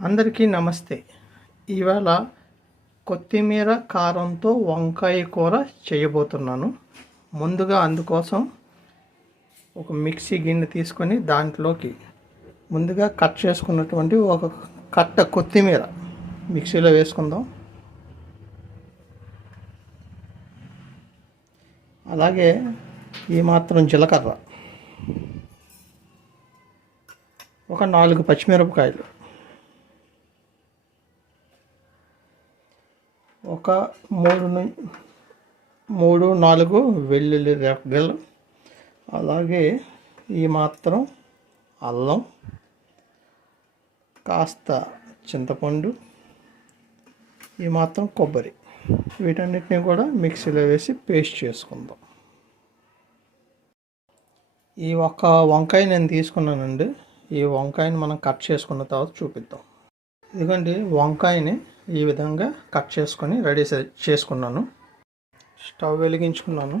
అందరికీ నమస్తే. ఇవాళ కొత్తిమీర కారంతో వంకాయ కూర చేయబోతున్నాను. ముందుగా అందుకోసం ఒక మిక్సీ గిన్నె తీసుకొని దాంట్లోకి ముందుగా కట్ చేసుకున్నటువంటి ఒక కట్ట కొత్తిమీర మిక్సీలో వేసుకుందాం. అలాగే ఈ మాత్రం జీలకర్ర, ఒక 4 పచ్చిమిరపకాయలు, ఒక 3-4 వెల్లుల్లి రెబ్బలు, అలాగే ఈ మాత్రం అల్లం, కాస్త చింతపండు, ఈ మాత్రం కొబ్బరి, వీటన్నిటిని కూడా మిక్సీలో వేసి పేస్ట్ చేసుకుందాం. ఈ ఒక్క వంకాయ నేను తీసుకున్నానండి. ఈ వంకాయని మనం కట్ చేసుకున్న తర్వాత చూపిద్దాం. ఇదిగోండి, వంకాయని ఈ విధంగా కట్ చేసుకొని రెడీ చేసుకున్నాను. స్టవ్ వెలిగించుకున్నాను.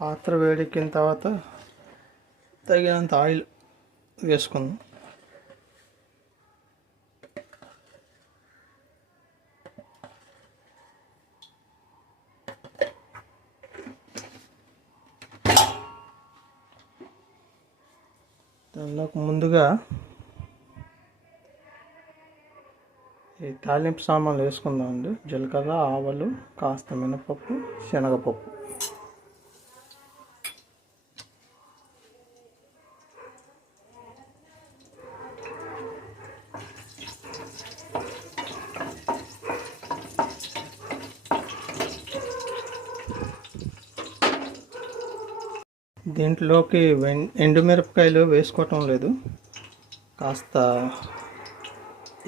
పాత్ర వేడెక్కిన తర్వాత తగినంత ఆయిల్ వేసుకుందాం. దానిలోకి ముందుగా ఈ తాలింపు సామాన్లు వేసుకుందామండి. జీలకర్ర, ఆవాలు, కాస్త మినపప్పు, శనగపప్పు. దీంట్లోకి ఎండుమిరపకాయలు వేసుకోవటం లేదు, కాస్త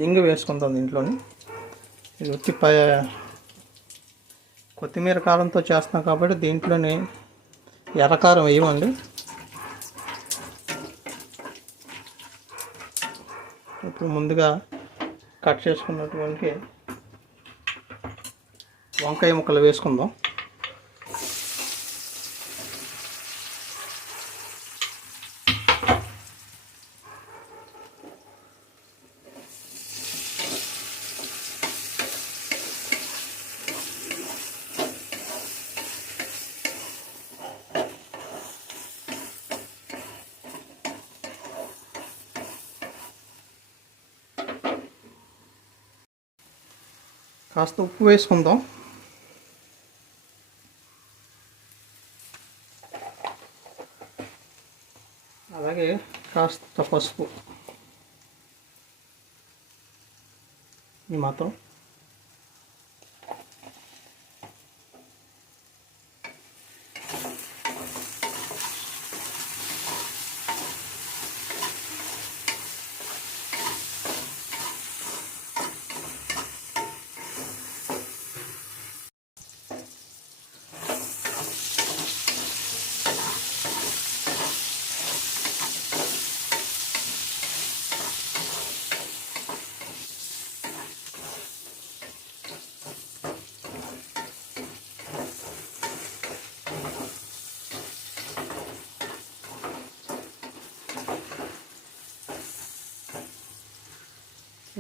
ఇంగు వేసుకుంటాం దీంట్లోని. ఇది వచ్చి కొత్తిమీర కారంతో చేస్తున్నాం కాబట్టి దీంట్లోనే ఎర్రకారం వేయమండి. ఇప్పుడు ముందుగా కట్ చేసుకున్నటువంటి వంకాయ ముక్కలు వేసుకుందాం. కాస్త ఉప్పు వేసుకుందాం. అలాగే కాస్త పసుపు, ఈ మాత్రం.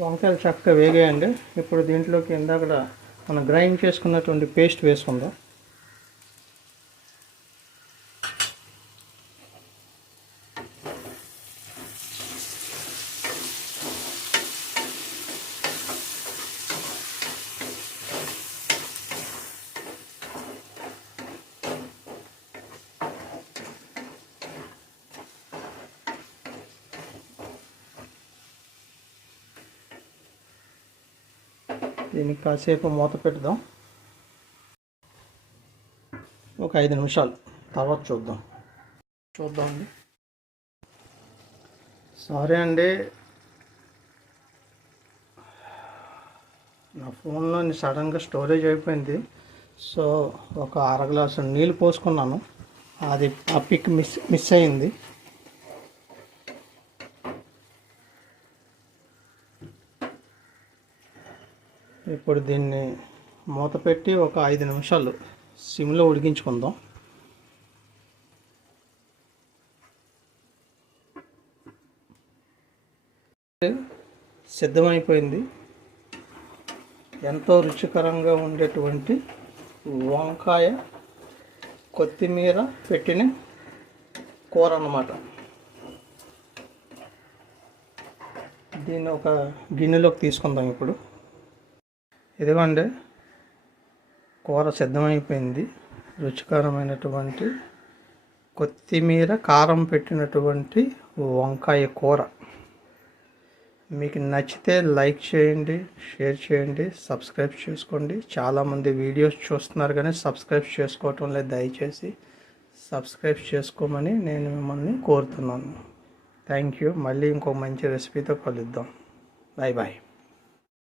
వంకాయలు చక్కగా వేగాయండి. ఇప్పుడు దీంట్లోకి ఇందాక మనం గ్రైండ్ చేసుకున్నటువంటి పేస్ట్ వేసుకుందాం. దీనికి కాసేపు మూత పెడదాం. ఒక 5 నిమిషాలు తర్వాత చూద్దామండి. సారీ అండి, నా ఫోన్లో సడన్గా స్టోరేజ్ అయిపోయింది. సో ఒక అర గ్లాసు నీళ్ళు పోసుకున్నాను, అది ఆ పిక్ మిస్ అయింది. ఇప్పుడు దీన్ని మూత పెట్టి ఒక 5 నిమిషాలు సిమ్లో ఉడికించుకుందాం. సిద్ధమైపోయింది. ఎంతో రుచికరంగా ఉండేటువంటి వంకాయ కొత్తిమీర పెట్టిన కూర అన్నమాట. దీన్ని ఒక గిన్నెలోకి తీసుకుందాం ఇప్పుడు. ఇదిగోండి, కూర సిద్ధమైపోయింది. రుచికరమైనటువంటి కొత్తిమీర కారం పెట్టినటువంటి వంకాయ కూర. మీకు నచ్చితే లైక్ చేయండి, షేర్ చేయండి, సబ్స్క్రైబ్ చేసుకోండి. చాలామంది వీడియోస్ చూస్తున్నారు కానీ సబ్స్క్రైబ్ చేసుకోవటం లేదు. దయచేసి సబ్స్క్రైబ్ చేసుకోమని నేను మిమ్మల్ని కోరుతున్నాను. Thank you. మళ్ళీ ఇంకో మంచి రెసిపీతో కలుద్దాం. Bye bye.